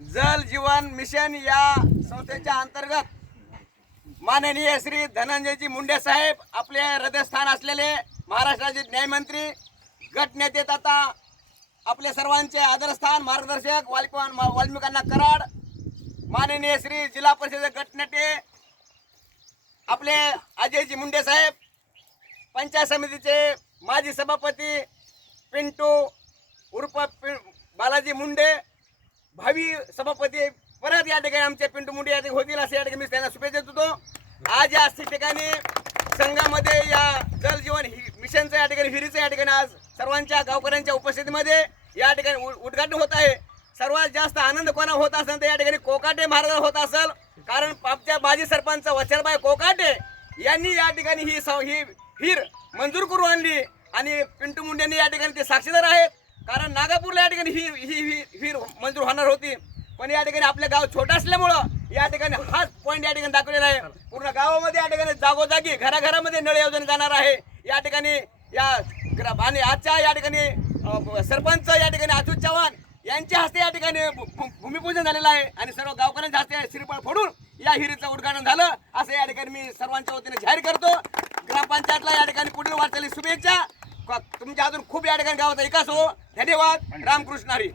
जल जीवन मिशन या संस्थेच्या अंतर्गत माननीय श्री धनंजयजी मुंडे साहेब आपले हृदयस्थान असलेले महाराष्ट्राचे न्यायमंत्री गटनेते तथा आपले सर्वांचे आदरस्थान मार्गदर्शक वाल्मिकां वाल्मिकांना कराड माननीय श्री जिल्हा परिषद गटनेते आपले अजयजी मुंडे साहेब पंचायत समितीचे माजी सभापती पिंटू उर्फ पि बालाजी मुंडे भावी सभापती परत या ठिकाणी आमच्या पिंटू मुंडे या ठिकाणी होतील असं या ठिकाणी मी त्यांना शुभेच्छा देत होतो आज या ठिकाणी संघामध्ये या जल जीवन मिशनचं या ठिकाणी हिरीचं या ठिकाणी आज सर्वांच्या गावकऱ्यांच्या उपस्थितीमध्ये या ठिकाणी उ- उद्घाटन होत आहे सर्वात जास्त आनंद कोणा होत असेल तर या ठिकाणी कोकाटे महाराज होत असेल कारण आमच्या माजी सरपंच वचलबाई कोकाटे यांनी या ठिकाणी ही ही हिर मंजूर करून आणली आणि पिंटू मुंडेंनी या ठिकाणी ते साक्षीदार आहेत. कारण नागापूरला या ठिकाणी ही ही ही मंजूर होणार होती पण या ठिकाणी आपलं गाव छोटं असल्यामुळं या ठिकाणी हाच पॉईंट या ठिकाणी दाखवलेला आहे पूर्ण गावामध्ये या ठिकाणी जागोजागी घराघरामध्ये नळ योजना जाणार आहे या ठिकाणी या आणि आजच्या या ठिकाणी सरपंच या ठिकाणी अच्युत चव्हाण यांच्या हस्ते या ठिकाणी भू- भूमिपूजन झालेलं आहे आणि सर्व गावकऱ्यांच्या हस्ते श्रीफळ फोडून या हिरीचं उद्घाटन झालं असं या ठिकाणी मी सर्वांच्या वतीने जाहीर करतो ग्रामपंचायतला या ठिकाणी पुढील वाटचाली शुभेच्छा तुमच्या अजून खूप या ठिकाणी गावाचा विकास हो धन्यवाद रामकृष्ण हरी.